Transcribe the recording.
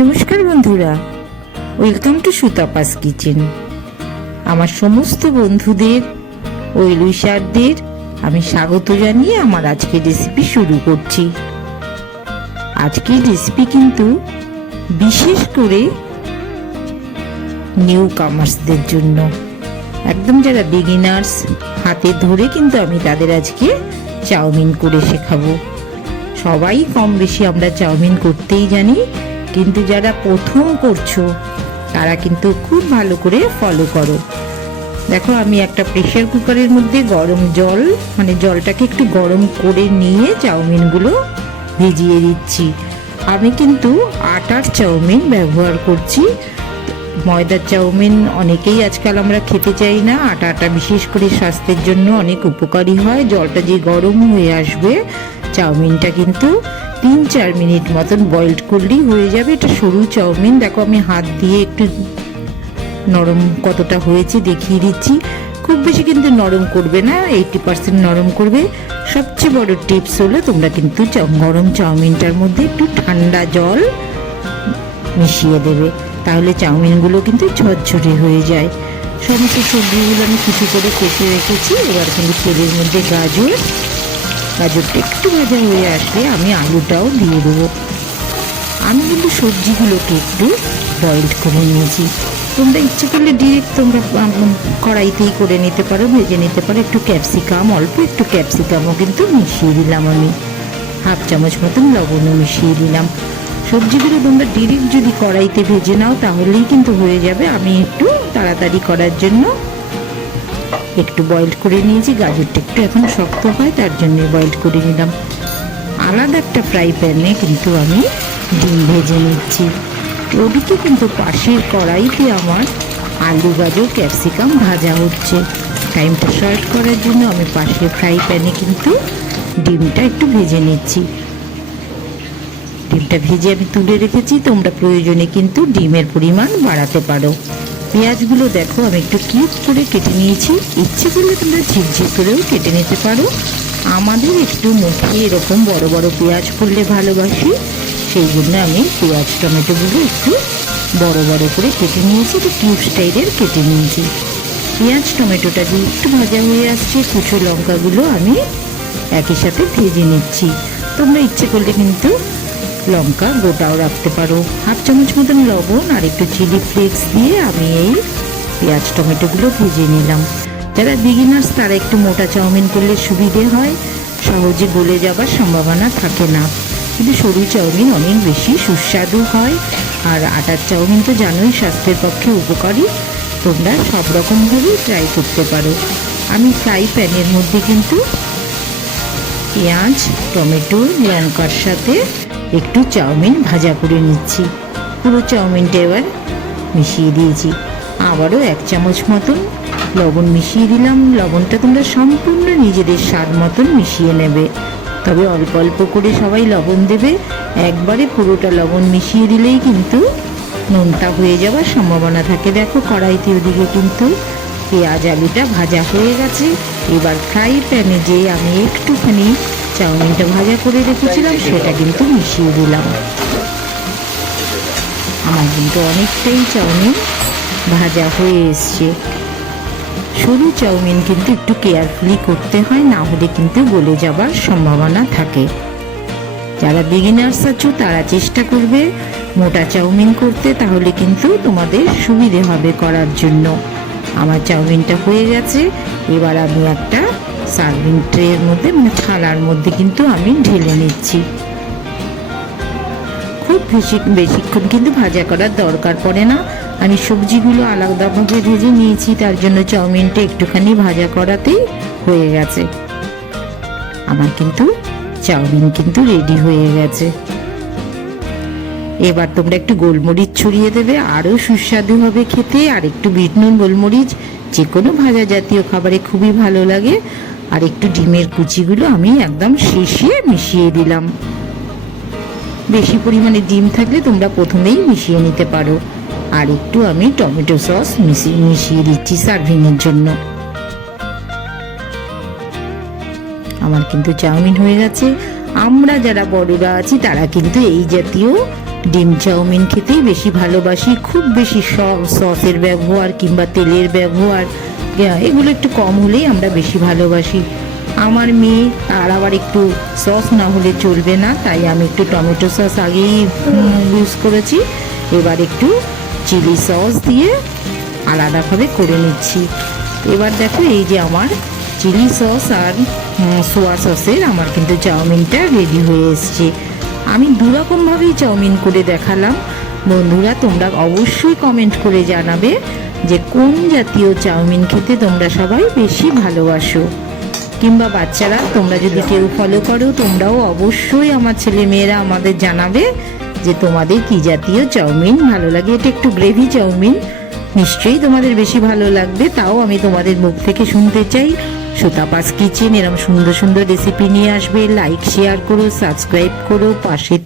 নমস্কার বন্ধুরা, welcome to সুতাপাস kitchen. আমার সমস্ত বন্ধুদের ও ইলুইশারদের আমি স্বাগত জানিয়ে আমার আজকের রেসিপি শুরু করছি। আজকের রেসিপি কিন্তু বিশেষ করে নিউ কামার্সদের জন্য, একদম যারা বিগিনার্স হাতে ধরে কিন্তু আমি তাদের আজকে চাউমিন করে শেখাবো। সবাই কম বেশি আমরা চাউমিন করতেই জানি, কিন্তু যারা প্রথম করছো তারা কিন্তু খুব ভালো করে ফলো করো। দেখো, আমি একটা প্রেসার কুকারের মধ্যে গরম জল, মানে জলটাকে একটু গরম করে নিয়ে চাউমিনগুলো ভিজিয়ে দিচ্ছি। আমি কিন্তু আটার চাউমিন ব্যবহার করছি। ময়দার চাউমিন অনেকেই আজকাল আমরা খেতে চাই না। আটাটা বিশেষ করে স্বাস্থ্যের জন্য অনেক উপকারী হয়। জলটা যে গরম হয়ে আসবে, চাউমিনটা কিন্তু 3-4 মিনিট মতন বয়েলড করলেই হয়ে যাবে। এটা সরু চাউমিন। দেখো, আমি হাত দিয়ে একটু নরম কতটা হয়েছে দেখিয়ে দিচ্ছি। খুব বেশি কিন্তু নরম করবে না, 80% নরম করবে। সবচেয়ে বড় টিপস হলো তোমরা কিন্তু গরম চাউমিনটার মধ্যে একটু ঠান্ডা জল মিশিয়ে দেবে, তাহলে চাউমিনগুলো কিন্তু ঝরঝরে হয়ে যায়। সমস্ত সবজিগুলো আমি কিছু করে কেটে রেখেছি। এবার কিন্তু তেলের মধ্যে গাজরটা একটু ভাজা হয়ে আসলে আমি আলুটাও দিয়ে দেবো। আমি কিন্তু সবজিগুলোকে একটু বয়েলড করে নিয়েছি। তোমরা ইচ্ছে করলে ডিরেক্ট তোমরা কড়াইতেই করে নিতে পারো, ভেজে নিতে পারো। একটু ক্যাপসিকাম, অল্প একটু ক্যাপসিকামও কিন্তু মিশিয়ে দিলাম। আমি 1/2 চামচ মতন লবণও মিশিয়ে দিলাম। সবজিগুলো তোমরা ডিরেক্ট যদি কড়াইতে ভেজে নাও তাহলেই কিন্তু হয়ে যাবে। আমি একটু তাড়াতাড়ি করার জন্য একটু বয়েলড করে নিয়েছি। গাজরটা একটু এখন শক্ত হয়, তার জন্য বয়েলড করে নিলাম। আলাদা একটা ফ্রাই প্যানে কিন্তু আমি ডিম ভেজে নিচ্ছি। ওদিকে কিন্তু পাশের কড়াইতে আমার আলু, গাজর, ক্যাপসিকাম ভাজা হচ্ছে। টাইমটা শর্ট করার জন্য আমি পাশের ফ্রাই প্যানে কিন্তু ডিমটা একটু ভেজে নিচ্ছি। ডিমটা ভেজে আমি তুলে রেখেছি। তোমরা প্রয়োজনে কিন্তু ডিমের পরিমাণ বাড়াতে পারো। পেঁয়াজগুলো দেখো আমি একটু কিউব করে কেটে নিয়েছি। ইচ্ছে করলে তোমরা ঝিকঝিক করেও কেটে নিতে পারো। আমাদের একটু মুখে এরকম বড় বড় পেঁয়াজ পড়লে ভালোবাসি, সেই জন্য আমি পেঁয়াজ টমেটোগুলো একটু বড় বড় করে কেটে নিয়েছি, একটু কিউব স্টাইলের কেটে নিয়েছি। পেঁয়াজ টমেটোটা দিয়ে একটু ভাজা হয়ে আসছে, কুচো লঙ্কাগুলো আমি একই সাথে ভেজে নিচ্ছি। তোমরা ইচ্ছে করলে কিন্তু লঙ্কা গোটাও রাখতে পারো। 1/2 চামচ মতন লবণ আর একটু চিলি ফ্লেক্স দিয়ে আমি এই পেঁয়াজ টমেটোগুলো ভেজে নিলাম। যারা বিগিনার্স তারা একটু মোটা চাউমিন করলে সুবিধে হয়, সহজে গলে যাবার সম্ভাবনা থাকে না। কিন্তু সরু চাউমিন অনেক বেশি সুস্বাদু হয়। আর আটার চাউমিন তো জানোই স্বাস্থ্যের পক্ষে উপকারী। তোমরা সব রকমভাবেই ট্রাই করতে পারো। আমি ফ্রাই প্যানের মধ্যে কিন্তু পেঁয়াজ টমেটো লঙ্কার সাথে একটু চাউমিন ভাজা করে নিচ্ছি। পুরো চাউমিনটা এবার মিশিয়ে দিয়েছি। আবারও 1 চামচ মতন লবণ মিশিয়ে দিলাম। লবণটা তোমরা সম্পূর্ণ নিজেদের স্বাদ মতন মিশিয়ে নেবে, তবে অল্প অল্প করে সবাই লবণ দেবে। একবারে পুরোটা লবণ মিশিয়ে দিলেই কিন্তু নুনটা হয়ে যাওয়ার সম্ভাবনা থাকে। দেখো, কড়াইতে ওদিকে কিন্তু পেঁয়াজ আলুটা ভাজা হয়ে গেছে। এবার ফ্রাই প্যানে যে আমি একটুখানি চাউমিনটা ভাজা করে রেখেছিলাম সেটা কিন্তু মিশিয়ে দিলাম। আমার কিন্তু অনেকটাই চাউমিন ভাজা হয়ে এসছে। সরু চাউমিন কিন্তু একটু কেয়ারফুলি করতে হয়, না হলে কিন্তু গলে যাবার সম্ভাবনা থাকে। যারা বিগিনার্স আছো তারা চেষ্টা করবে মোটা চাউমিন করতে, তাহলে কিন্তু তোমাদের সুবিধে হবে করার জন্য। আমার চাউমিনটা হয়ে গেছে। এবার আমি একটা সার্ভিং ট্রের মধ্যে, মানে থালার মধ্যে কিন্তু আমি ঢেলে নিচ্ছি। খুব বেশিক্ষণ কিন্তু ভাজা করার দরকার পড়ে না। আমি সবজিগুলো আলাদাভাবে ভেজে নিয়েছি, তার জন্য চাউমিনটা একটুখানি ভাজা করাতেই হয়ে গেছে। আমার কিন্তু চাউমিন কিন্তু রেডি হয়ে গেছে। এবার তোমরা একটু গোলমরিচ ছড়িয়ে দেবে, আরও সুস্বাদু হবে খেতে। আর একটু বিট নুন, গোলমরিচ যে কোনো ভাজা জাতীয় খাবারে খুবই ভালো লাগে। আর একটু ডিমের কুচিগুলো আমি একদম শেষে মিশিয়ে দিলাম। বেশি পরিমাণে ডিম থাকলে তোমরা প্রথমেই মিশিয়ে নিতে পারো। আর একটু আমি টমেটো সস মিশিয়ে দিচ্ছি সার্ভিংয়ের জন্য। আমার কিন্তু চাউমিন হয়ে গেছে। আমরা যারা বড়রা আছি তারা কিন্তু এই জাতীয় ডিম চাউমিন খেতেই বেশি ভালোবাসি। খুব বেশি সসের ব্যবহার কিংবা তেলের ব্যবহার এগুলো একটু কম হলেই আমরা বেশি ভালোবাসি। আমার মেয়ে আর আবার একটু সস না হলে চলবে না, তাই আমি একটু টমেটো সস আগেই ইউজ করেছি। এবার একটু চিলি সস দিয়ে আলাদাভাবে করে নিচ্ছি। এবার দেখো এই যে আমার চিলি সস আর সোয়া সসের আমার কিন্তু চাউমিনটা রেডি হয়ে এসছে। আমি দুরকমভাবেই চাউমিন করে দেখালাম। বন্ধুরা, তোমরা অবশ্যই কমেন্ট করে জানাবে যে কোন জাতীয় চাউমিন খেতে তোমরা সবাই বেশি ভালোবাসো, কিংবা বাচ্চারা তোমরা যদি কেউ ফলো করো তোমরাও অবশ্যই আমার ছেলে মেয়েরা আমাদের জানাবে যে তোমাদের কি জাতীয় চাউমিন ভালো লাগে। এটা একটু গ্রেভি চাউমিন, নিশ্চয়ই তোমাদের বেশি ভালো লাগবে। তাও আমি তোমাদের মুখ থেকে শুনতে চাই। সুতাপাস কিচেন এরকম সুন্দর সুন্দর রেসিপি নিয়ে আসবে। লাইক শেয়ার করো, সাবস্ক্রাইব করো, পাশে